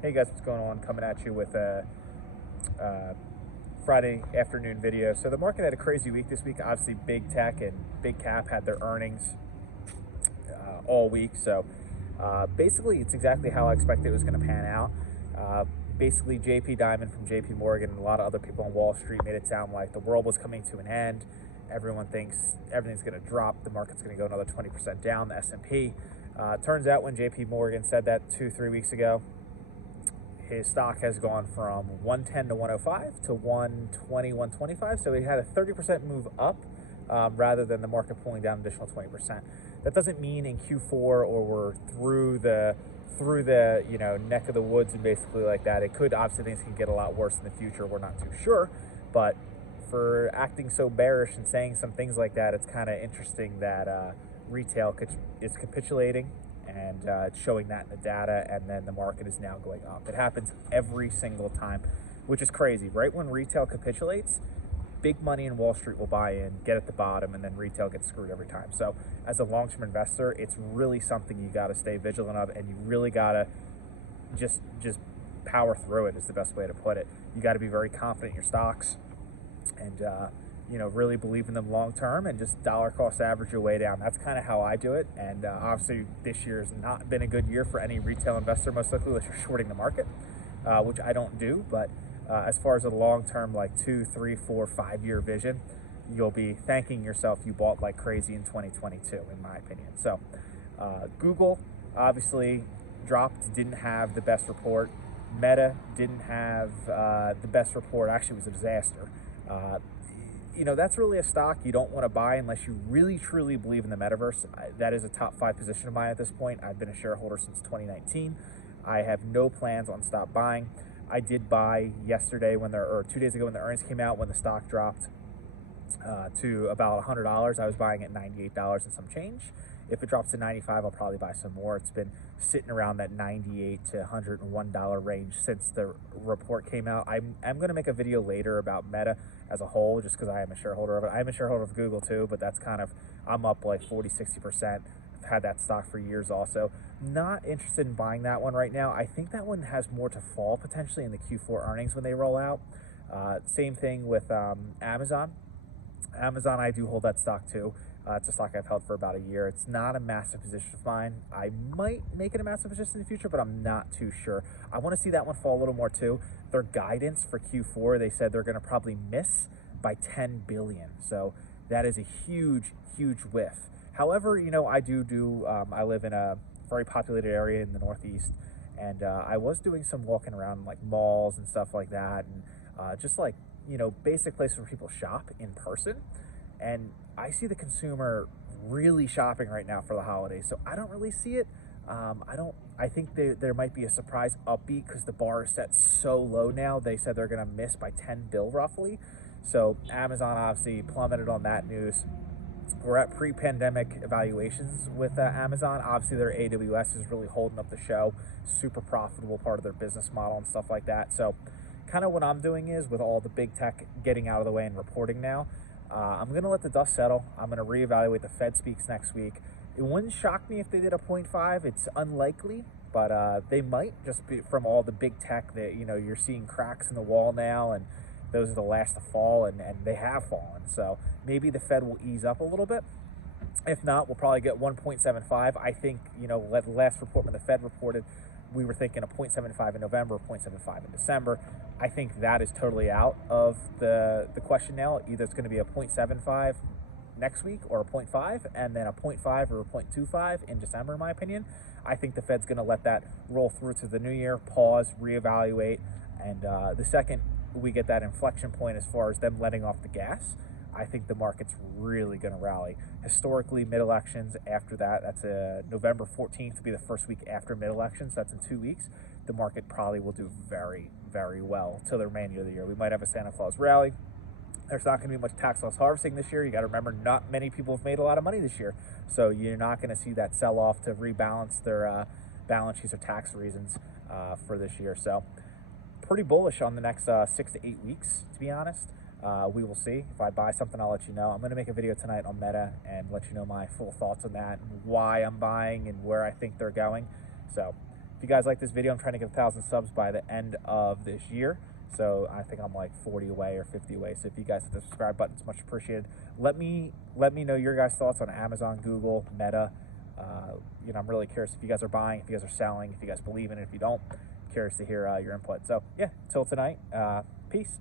Hey guys, what's going on? Coming at you with a Friday afternoon video. So the market had a crazy week this week. Obviously, big tech and big cap had their earnings all week. So basically, it's exactly how I expected it was going to pan out. Uh, Basically, JP Diamond from JP Morgan and a lot of other people on Wall Street made it sound like the world was coming to an end. Everyone thinks everything's going to drop. The market's going to go another 20% down. The S&P. Turns out when JP Morgan said that 2-3 weeks ago, his stock has gone from 110 to 105 to 120, 125. So he had a 30% move up rather than the market pulling down an additional 20%. That doesn't mean in Q4 or we're through the neck of the woods and basically like that. It could, obviously things can get a lot worse in the future. We're not too sure, but for acting so bearish and saying some things like that, it's kind of interesting that retail is capitulating, and it's showing that in the data, and then the market is now going up. It happens every single time, which is crazy. Right when retail capitulates, big money in Wall Street will buy in, get at the bottom, and then retail gets screwed every time. So as a long-term investor, it's really something you got to stay vigilant of, and you really got to just power through it is the best way to put it. You got to be very confident in your stocks, and really believe in them long term, and just dollar cost average your way down. That's kind of how I do it. And obviously this year has not been a good year for any retail investor, most likely unless you're shorting the market, which I don't do. But as far as a long term, like 2, 3, 4, 5 year vision, you'll be thanking yourself you bought like crazy in 2022, in my opinion. So Google obviously dropped, didn't have the best report. Meta didn't have the best report. Actually, it was a disaster. Uh, that's really a stock you don't want to buy unless you really truly believe in the metaverse. That is a top 5 position of mine at this point. I've been a shareholder since 2019. I have no plans on stop buying. I did buy yesterday or 2 days ago when the earnings came out, when the stock dropped to about $100. I was buying at $98 and some change. If it drops to 95, I'll probably buy some more. It's been sitting around that $98 to $101 range since the report came out. I'm going to make a video later about Meta as a whole, just because I am a shareholder of it. I'm a shareholder of Google too, but that's I'm up like 40-60%. I've had that stock for years also. Not interested in buying that one right now. I think that one has more to fall potentially in the Q4 earnings when they roll out. Same thing with Amazon. Amazon, I do hold that stock too. It's a stock I've held for about a year. It's not a massive position of mine. I might make it a massive position in the future, but I'm not too sure. I want to see that one fall a little more too. Their guidance for Q4, they said they're going to probably miss by 10 billion. So that is a huge, huge whiff. However, I live in a very populated area in the Northeast, and I was doing some walking around like malls and stuff like that, and just like, basic places where people shop in person. And I see the consumer really shopping right now for the holidays. So I don't really see it. I think there might be a surprise upbeat because the bar is set so low now. They said they're going to miss by 10 bill roughly. So Amazon obviously plummeted on that news. We're at pre-pandemic evaluations with Amazon. Obviously, their AWS is really holding up the show. Super profitable part of their business model and stuff like that. So kind of what I'm doing is, with all the big tech getting out of the way and reporting now, I'm going to let the dust settle. I'm going to reevaluate. The Fed speaks next week. It wouldn't shock me if they did a 0.5. It's unlikely, but they might, just be from all the big tech that, you're seeing cracks in the wall now, and those are the last to fall, and they have fallen. So maybe the Fed will ease up a little bit. If not, we'll probably get 1.75. I think, last report when the Fed reported, we were thinking a 0.75 in November, 0.75 in December. I think that is totally out of the question now. Either it's going to be a 0.75 next week or a 0.5, and then a 0.5 or a 0.25 in December, in my opinion. I think the Fed's going to let that roll through to the new year, pause, reevaluate, and the second we get that inflection point as far as them letting off the gas, I think the market's really going to rally. Historically, mid-elections, after that's November 14th to be the first week after mid-elections. That's in 2 weeks. The market probably will do very, very well till the remainder of the year. We might have a Santa Claus rally. There's not going to be much tax loss harvesting this year. You got to remember, not many people have made a lot of money this year. So you're not going to see that sell-off to rebalance their balance sheets or tax reasons for this year. So pretty bullish on the next 6 to 8 weeks, to be honest. We will see. If I buy something, I'll let you know. I'm going to make a video tonight on Meta and let you know my full thoughts on that, and why I'm buying and where I think they're going. So If you guys like this video, I'm trying to get 1,000 subs by the end of this year. So I think I'm like 40 away or 50 away. So if you guys hit the subscribe button, it's much appreciated. Let me know your guys' thoughts on Amazon, Google, Meta. You know, I'm really curious if you guys are buying, if you guys are selling, if you guys believe in it, if you don't. Curious to hear your input. So yeah, till tonight, peace.